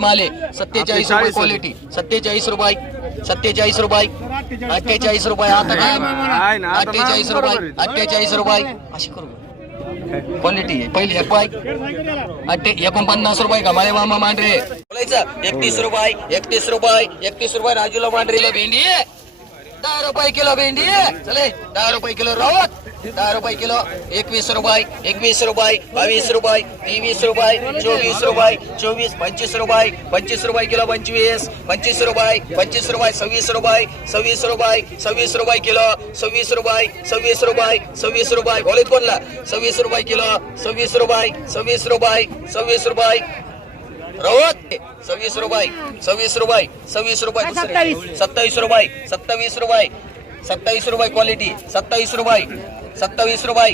माले सत्तेचाळीस रुपये क्वालिटी सत्तेचाळीस रुपये सत्तेचाळीस रुपये अठ्ठेचाळीस रुपये आता काय? अठ्ठेचाळीस रुपये. अठ्ठेचाळीस रुपये. अशी करू. क्वालिटी आहे. पहिली एक पाय अठ्ठे एकोणपन्नास रुपये कमाले मामा मांढरे बोलायचं? एकतीस रुपये एकतीस रुपये एकतीस रुपये राजूला मांढरीला भेंडी. दहा रुपये किलो भेंडी आहे. चले दहा रुपये किलो रावत दहा रुपये किलो एकवीस रुपये एकवीस रुपये बावीस रुपये तेवीस रुपये चोवीस रुपये चोवीस पंचवीस रुपये पंचवीस रुपये किलो पंचवीस पंचवीस रुपये पंचवीस रुपये सव्वीस रुपये सव्वीस रुपये सव्वीस रुपये किलो सव्वीस रुपये सव्वीस रुपये सव्वीस रुपये बोलीत कोणला सव्वीस रुपये किलो सव्वीस रुपये सव्वीस रुपये सव्वीस रुपये रवत सव्वीस रुपये सव्वीस रुपये सव्वीस रुपये. दुसरे. सत्तावीस. रुपये सत्तावीस रुपये. सत्तावीस रुपये क्वालिटी सत्तावीस रुपये सत्तावीस रुपये.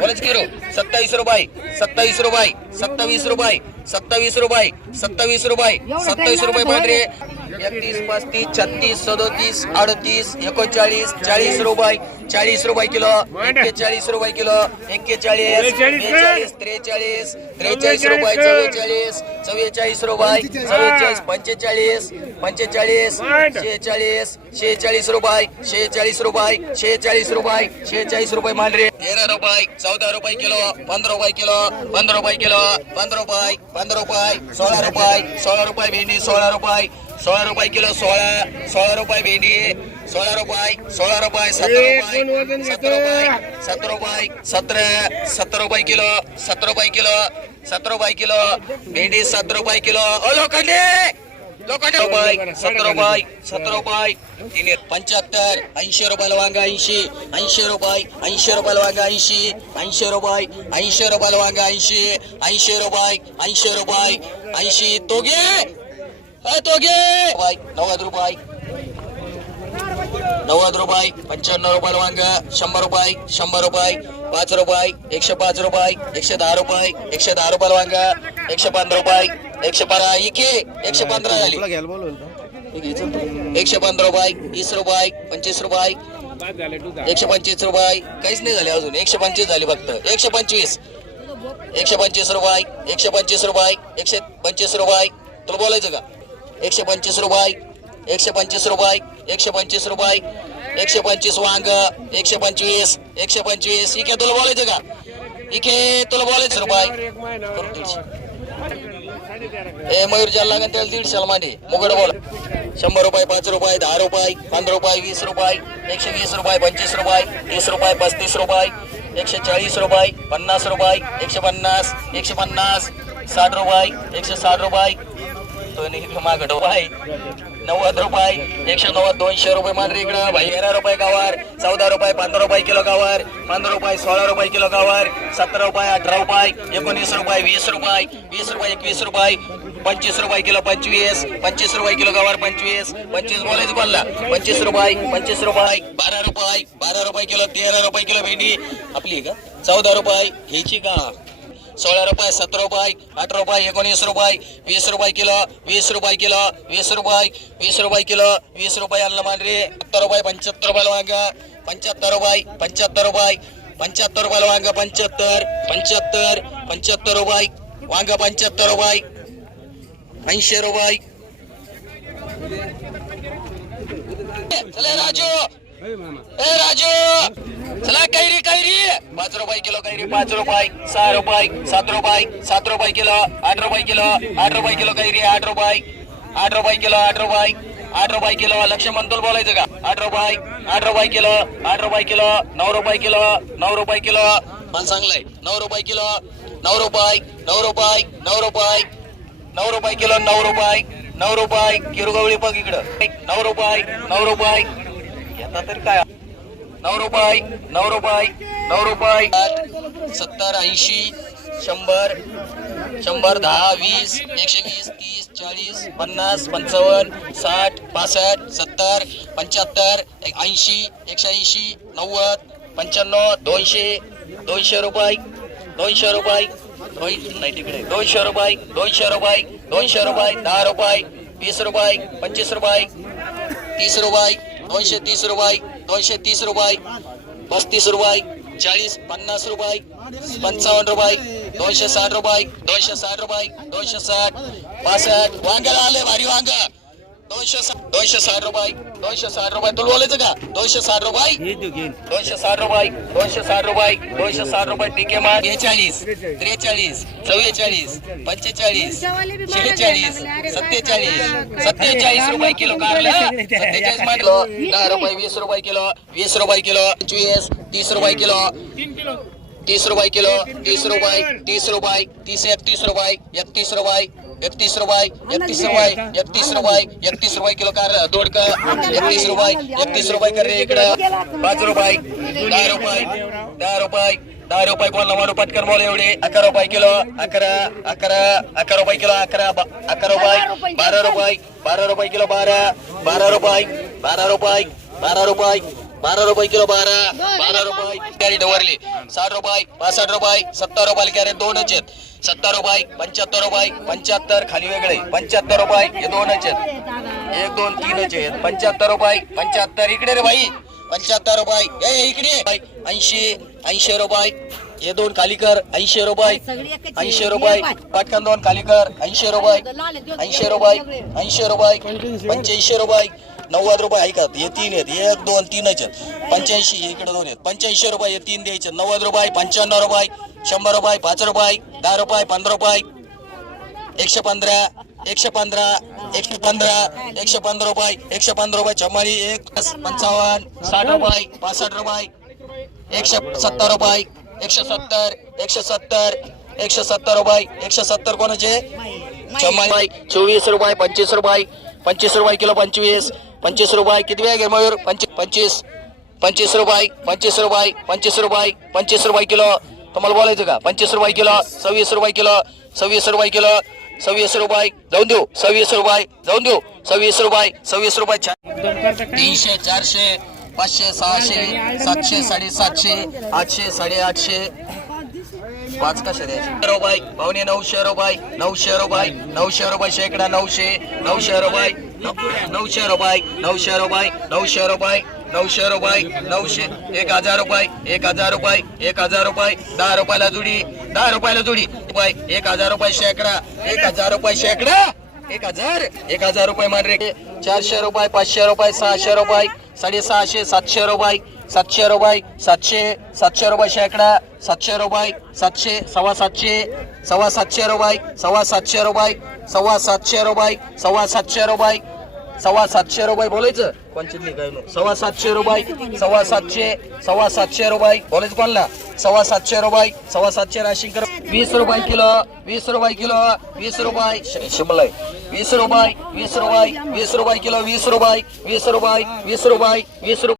बोलाच किरो सत्तावीस रुपये सत्तावीस रुपये सत्तावीस रुपये सत्तावीस रुपये सत्तावीस रुपये सत्तावीस रुपये पांढरे एकतीस पस्तीस छत्तीस सदोतीस अडतीस एकोणचाळीस चाळीस रुपये चाळीस रुपये किलो एक्केचाळीस रुपये किलो एक्केचाळीस बेचाळीस त्रेचाळीस त्रेचाळीस रुपये चव्वेचाळीस चव्वेचाळीस रुपये चव्वेचाळीस पंचेचाळीस पंचेचाळीस शेहेचाळीस शेहेचाळीस रुपये शेहेचाळीस रुपये शेहेचाळीस रुपये शेहेचाळीस रुपये मांढरे तेरा रुपये चौदा रुपये किलो पंधरा रुपये किलो पंधरा रुपये किलो पंधरा रुपये पंधरा रुपये सोळा रुपये सोळा रुपये भेंडी सोळा रुपये सोळा रुपये किलो सोळा सोळा रुपये भेंडी सोळा रुपये सोळा रुपये सतरा रुपये सतरा रुपये सतरा रुपये सतरा सतरा रुपये किलो सतरा रुपये किलो सतरा रुपये किलो भेंडी सतरा रुपये किलो ओ लोखंडे! लोखंडे रुपये सतरा रुपये सतरा रुपये तिने पंच्याहत्तर ऐंशी रुपयाला वांगा ऐंशी ऐंशी रुपये ऐंशी रुपयाला वांगा ऐंशी ऐंशी रुपये ऐंशी रुपयाला वांगा ऐंशी ऐंशी रुपये ऐंशी रुपये ऐंशी तो घे अ, तो घे रुपये नव्वद रुपये. नव्वद रुपये पंच्याण्णव रुपयाला वांग शंभर रुपये शंभर रुपये पाच रुपये एकशे पाच रुपये एकशे दहा रुपये एकशे दहा रुपयाला वांग एकशे पंधरा रुपये एकशे पंधरा इके एकशे पंधरा झाली. एकशे पंधरा रुपये वीस रुपये पंचवीस रुपये एकशे पंचवीस रुपये काहीच नाही झाले अजून. एकशे पंचवीस झाली फक्त. एकशे पंचवीस. एकशे पंचवीस रुपये एकशे पंचवीस रुपये एकशे पंचवीस रुपये. तुला बोलायचं का? एकशे पंचवीस रुपये. एकशे पंचवीस रुपये. एकशे पंचवीस रुपये. एकशे पंचवीस वांग. एकशे पंचवीस. एकशे पंचवीस. इके तुला बोलायचं का? इके तुला बोलायचं रुपये. ए मयूर ज्याला लागेल त्याला दीडशेला मांडे. मुगड बोल. शंभर रुपये पाच रुपये दहा रुपये पंधरा रुपये वीस रुपये एकशे वीस रुपये पंचवीस रुपये तीस रुपये पस्तीस रुपये एकशे चाळीस रुपये पन्नास रुपये एकशे पन्नास एकशे पन्नास साठ रुपये एकशे साठ रुपये तो नाही माग रुपये नव्वद रुपये एकशे नव्वद दोनशे रुपये मांडरी इकडं. भाई तेरा रुपये गावार चौदा रुपये पंधरा रुपये किलो गावार पंधरा रुपये सोळा रुपये किलो गावार सतरा रुपये अठरा रुपये एकोणीस रुपये वीस रुपये वीस रुपये एकवीस रुपये पंचवीस रुपये किलो पंचवीस पंचवीस रुपये किलो गावार पंचवीस पंचवीस बोलायच बोलला. पंचवीस रुपये पंचवीस रुपये बारा रुपये बारा रुपये किलो तेरा रुपये किलो भेंडी. आपली का? चौदा रुपये घ्यायची का? सोळा रुपये सतरा रुपये अठरा रुपये एकोणीस रुपये वीस रुपये किलो वीस रुपये किलो वीस रुपये वीस रुपये किलो वीस रुपये अन्न मांडरी. सत्तर रुपये पंच्याहत्तर रुपयाला वांग. पंच्याहत्तर रुपये पंच्याहत्तर रुपये पंच्याहत्तर रुपयाला वांग पंच्याहत्तर पंच्याहत्तर पंच्याहत्तर रुपये वांग पंच्याहत्तर रुपये ऐंशी रुपये. राजू ए राजू चला कैरी कैरी पाच रुपये किलो कैरी पाच रुपये सहा रुपये सात रुपये सात रुपये किलो आठ रुपये किलो आठ रुपये किलो कैरी आठ रुपये आठ रुपये किलो आठ रुपये आठ रुपये किलो लक्ष तुला बोलायचं का आठ रुपये आठ रुपये किलो आठ रुपये किलो नऊ रुपये किलो नऊ रुपये किलो पण चांगलंय नऊ रुपये किलो नऊ रुपये नऊ रुपये नऊ रुपये नऊ रुपये किलो नऊ रुपये नऊ रुपये किरगवळी बघ इकडं नऊ रुपये नऊ रुपये आता तरी काय? नऊ रुपये नऊ रुपये नऊ रुपये आठ सत्तर ऐंशी शंभर शंभर दहा वीस एकशे वीस तीस चाळीस पन्नास पंचावन्न साठ पासष्ट सत्तर पंच्याहत्तर ऐंशी एकशे ऐंशी नव्वद पंच्याण्णव दोनशे दोनशे रुपये दोनशे रुपये. दोन नाही तिकडे. दोनशे रुपये दोनशे रुपये दोनशे रुपये दहा रुपये वीस रुपये पंचवीस रुपये तीस रुपये. दोनशे तीस रुपये दोनशे तीस रुपये पस्तीस रुपये चाळीस पन्नास रुपये पंचावन्न रुपये दोनशे साठ रुपये दोनशे साठ रुपये दोनशे साठ पासष्ट. वांग्याला आले भारी वांग. दोनशे सा- दोनशे साठ रुपये. दोनशे साठ रुपये. तुला बोलायचं का? दोनशे साठ रुपये. दोनशे साठ रुपये. दोनशे साठ रुपये. दोनशे साठ रुपये टिके मार. बेचाळीस त्रेचाळीस. चव्वेचाळीस. पंचेचाळीस. शेहेचाळीस. सत्तेचाळीस. सत्तेचाळीस रुपये किलो कारलं. सत्तेचाळीस मांडलो दहा रुपये वीस रुपये किलो. वीस रुपये किलो. पंचवीस. तीस रुपये किलो. तीस रुपये किलो तीस रुपये तीस रुपये तीस एकतीस रुपये एकतीस रुपये एकतीस रुपये एकतीस रुपये एकतीस रुपये एकतीस रुपये किलो कार दोडक एकतीस रुपये एकतीस रुपये कर रे इकडं. पाच रुपये दहा रुपये दहा रुपये दहा रुपये कोण ना रुपयात कर बोल एवढे. अकरा रुपये किलो अकरा अकरा अकरा रुपये किलो अकरा बा- अकरा रुपये बारा रुपये बारा रुपये किलो बारा बारा रुपये बारा रुपये बारा रुपये बारा रुपये किलो बारा. बारा रुपये कॅरेट वरली साठ रुपये पासष्ट रुपये सत्तर रुपये कॅरेट दोनच आहेत. सत्तर रुपये पंच्याहत्तर रुपये पंच्याहत्तर खाली वेगळे. पंच्याहत्तर रुपये हे दोनच आहेत. एक दोन तीनच आहेत. पंच्याहत्तर रुपये पंच्याहत्तर. इकडे रे भाई पंच्याहत्तर रुपये. ए इकडे. ऐंशी ऐंशी रुपये. हे दोन खाली कर ऐंशी रुपये. ऐंशी रुपये. पटकन दोन खाली कर ऐंशी रुपये. ऐंशी रुपये. ऐंशी रुपये. पंच्याऐंशी रुपये. नव्वद रुपये ऐकत. हे तीन आहेत. एक दोन तीनच आहेत. पंच्याऐंशी हे इकडे दोन आहेत. पंच्याऐंशी रुपये हे तीन द्यायचे. नव्वद रुपये पंच्याण्णव रुपये. शंभर रुपये पाच रुपये. दहा रुपये पंधरा रुपये. एकशे पंधरा एकशे पंधरा एकशे पंधरा एकशे पंधरा रुपये. एकशे पंधरा रुपये चमारी एक पंचावन्न साठ रुपये पासष्ट रुपये. एकशे सत्तर रुपये. एकशे सत्तर एकशे सत्तर एकशे सत्तर रुपये एकशे सत्तर कोणाचे? चमारी चोवीस रुपये पंचवीस रुपये पंचवीस रुपये किलो पंचवीस पंचवीस रुपये किती वेळ घे मयूर पंचवीस पंचवीस पंचवीस रुपये पंचवीस रुपये पंचवीस रुपये पंचवीस रुपये किलो. तुम्हाला बोलायचं का? पंचवीस रुपये किलो सव्वीस रुपये किलो सव्वीस रुपये किलो सव्वीस रुपये जाऊन देऊ. सव्वीस रुपये जाऊन देऊ. सव्वीस रुपये सव्वीस रुपये तीनशे चारशे पाचशे सहाशे सातशे साडेसातशे आठशे साडेआठशे. पाच कशा द्यायचे? रुपये. पावणे नऊशे रुपये. नऊशे रुपये. नऊशे रुपये शेकडा नऊशे. नऊशे रुपये. नऊ- नऊशे रुपये. नऊशे रुपये. नऊशे रुपये. नऊशे रुपये. नऊशे. एक हजार रुपये. एक हजार रुपये. एक हजार रुपये. दहा रुपयाला जुडी. दहा रुपयाला जुडी. रुपये. एक हजार रुपये शेकडा. एक हजार रुपये शेकडा. एक हजार. एक हजार रुपये मान रे चारशे रुपये पाचशे रुपये सहाशे रुपये. साडेसहाशे सातशे रुपये सातशे रुपये सातशे सातशे रुपये शेकडा सातशे रुपये सातशे सव्वा सातशे सव्वा सातशे रुपये सव्वा सातशे रुपये सव्वा सातशे रुपये सव्वा सातशे रुपये सव्वा सातशे रुपये बोलायचं? पंचतली काय सव्वा सातशे रुपये सव्वा सातशे सव्वा सातशे रुपये बोलायचं कोणला? सव्वा सातशे रुपये सव्वा सातशे राशिंकर वीस रुपये किलो वीस रुपये किलो वीस रुपये श- शिमला वीस रुपये वीस रुपये वीस रुपये किलो वीस रुपये वीस रुपये वीस रुपये वीस रुपये.